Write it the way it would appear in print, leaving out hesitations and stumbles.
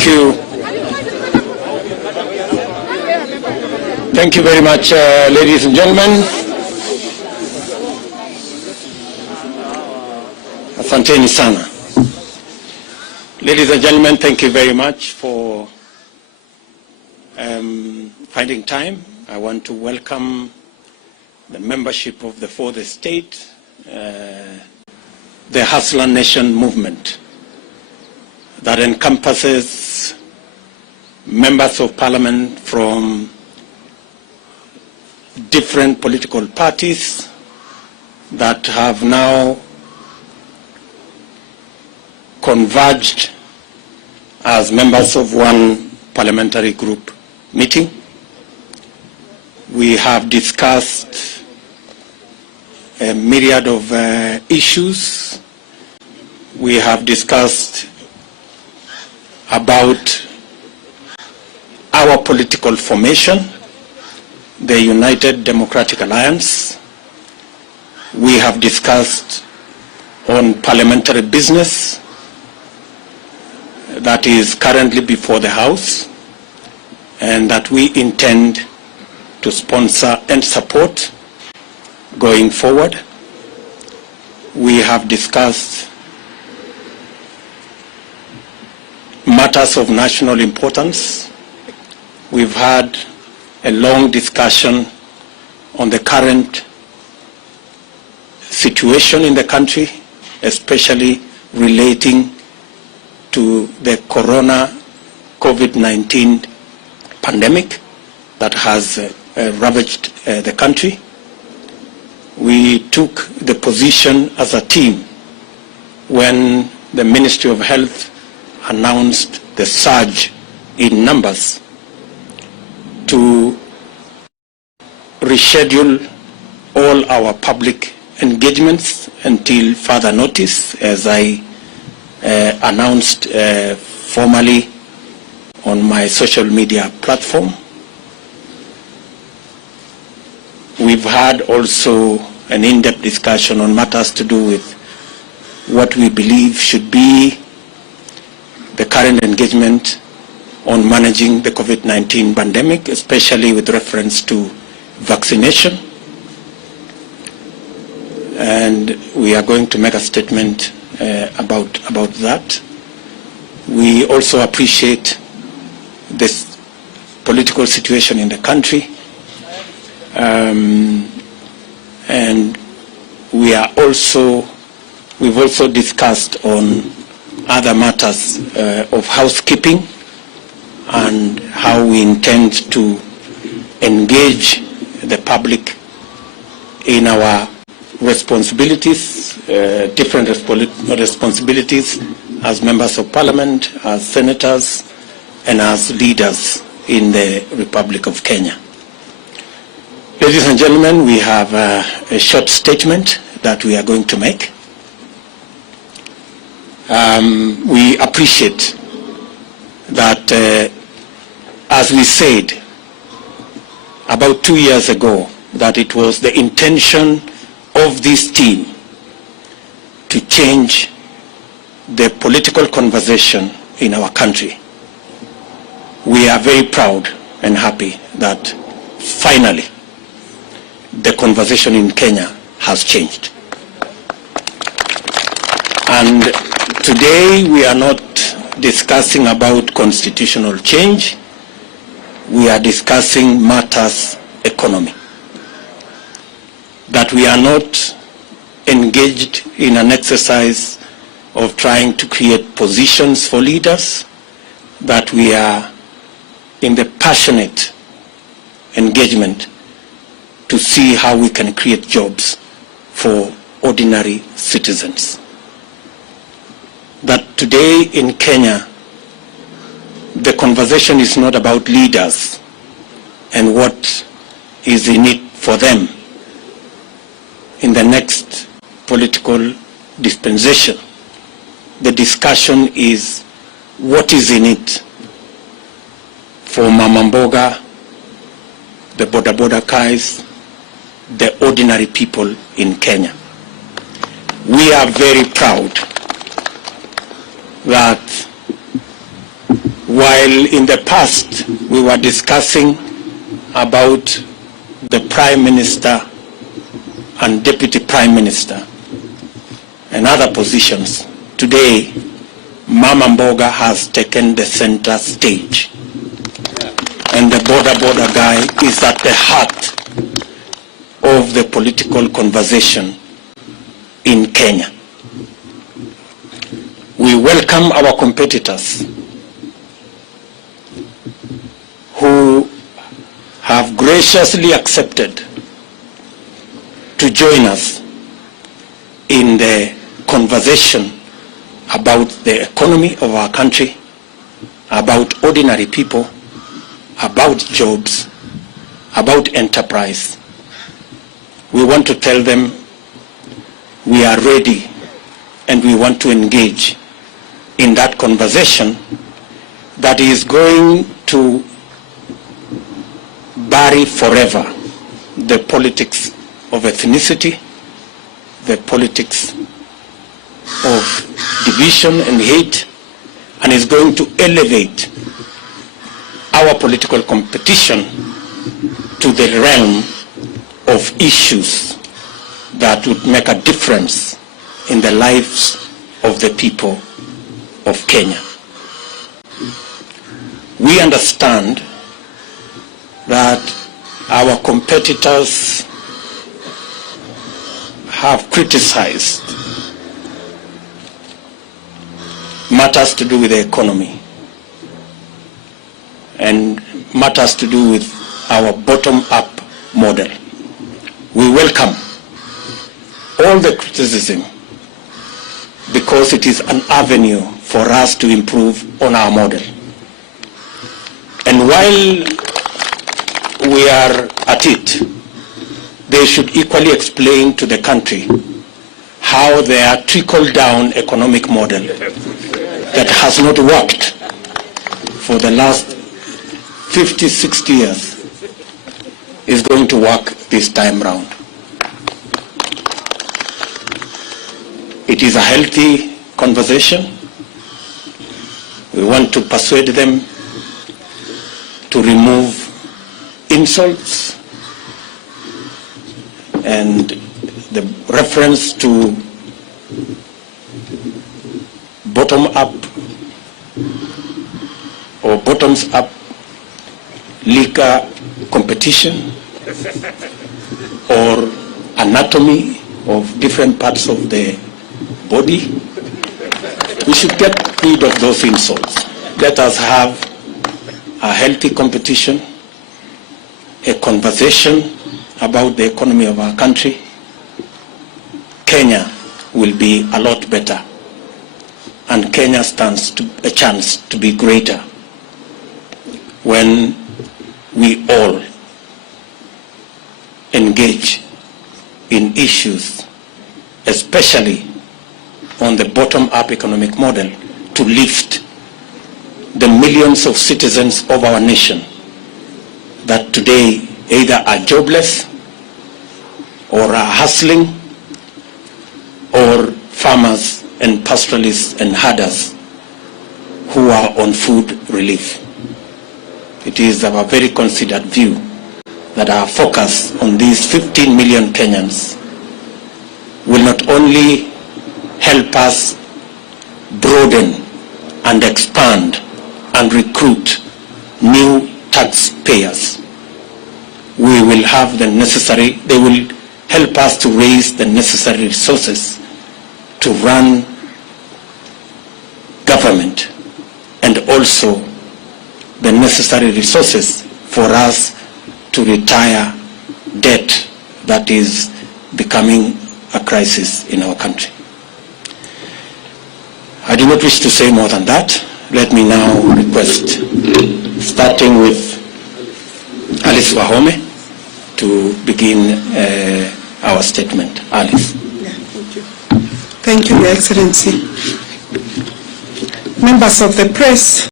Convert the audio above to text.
Thank you. Thank you very much, ladies and gentlemen. Asanteni sana. Ladies and gentlemen, thank you very much for finding time. I want to welcome the membership of the fourth estate, the Hustler Nation movement that encompasses members of parliament from different political parties that have now converged as members of one parliamentary group meeting. We have discussed a myriad of issues. We have discussed about our political formation, the United Democratic Alliance. We have discussed on parliamentary business that is currently before the House and that we intend to sponsor and support going forward. We have discussed matters of national importance. We've had a long discussion on the current situation in the country, especially relating to the COVID-19 pandemic that has ravaged the country. We took the position as a team when the Ministry of Health announced the surge in numbers to reschedule all our public engagements until further notice, as I announced formally on my social media platform. We've had also an in-depth discussion on matters to do with what we believe should be the current engagement on managing the COVID-19 pandemic, especially with reference to vaccination. And we are going to make a statement about that. We also appreciate this political situation in the country, and we've also discussed on other matters of housekeeping and how we intend to engage the public in our responsibilities, different responsibilities as members of parliament, as senators, and as leaders in the Republic of Kenya. Ladies and gentlemen, we have a short statement that we are going to make. We appreciate that, as we said about 2 years ago, that it was the intention of this team to change the political conversation in our country. We are very proud and happy that finally the conversation in Kenya has changed. And today we are not discussing about constitutional change. We are discussing matters economy. That we are not engaged in an exercise of trying to create positions for leaders, that we are in the passionate engagement to see how we can create jobs for ordinary citizens. That today in Kenya, the conversation is not about leaders and what is in it for them in the next political dispensation. The discussion is what is in it for Mama Mboga, the boda guys, the ordinary people in Kenya. We are very proud that while in the past we were discussing about the Prime Minister and Deputy Prime Minister and other positions, today Mama Mboga has taken the center stage. And the border guy is at the heart of the political conversation in Kenya. We welcome our competitors who have graciously accepted to join us in the conversation about the economy of our country, about ordinary people, about jobs, about enterprise. We want to tell them we are ready and we want to engage in that conversation that is going to bury forever the politics of ethnicity, the politics of division and hate, and is going to elevate our political competition to the realm of issues that would make a difference in the lives of the people of Kenya. We understand that our competitors have criticized matters to do with the economy and matters to do with our bottom-up model. We welcome all the criticism because it is an avenue for us to improve on our model. And while we are at it, they should equally explain to the country how their trickle-down economic model that has not worked for the last 50, 60 years is going to work this time round. It is a healthy conversation. We want to persuade them to remove insults and the reference to bottom-up or bottoms-up liquor competition or anatomy of different parts of the body. We should get rid of those insults. Let us have a healthy competition, a conversation about the economy of our country. Kenya will be a lot better, and Kenya stands a chance to be greater when we all engage in issues, especially on the bottom-up economic model, to lift the millions of citizens of our nation that today either are jobless or are hustling, or farmers and pastoralists and herders who are on food relief. It is our very considered view that our focus on these 15 million Kenyans will not only help us broaden and expand and recruit new taxpayers. We will have the necessary, they will help us to raise the necessary resources to run government, and also the necessary resources for us to retire debt that is becoming a crisis in our country. I do not wish to say more than that. Let me now request, starting with Alice Wahome, to begin our statement. Alice. Yeah, thank you. Thank you, Your Excellency. Members of the press,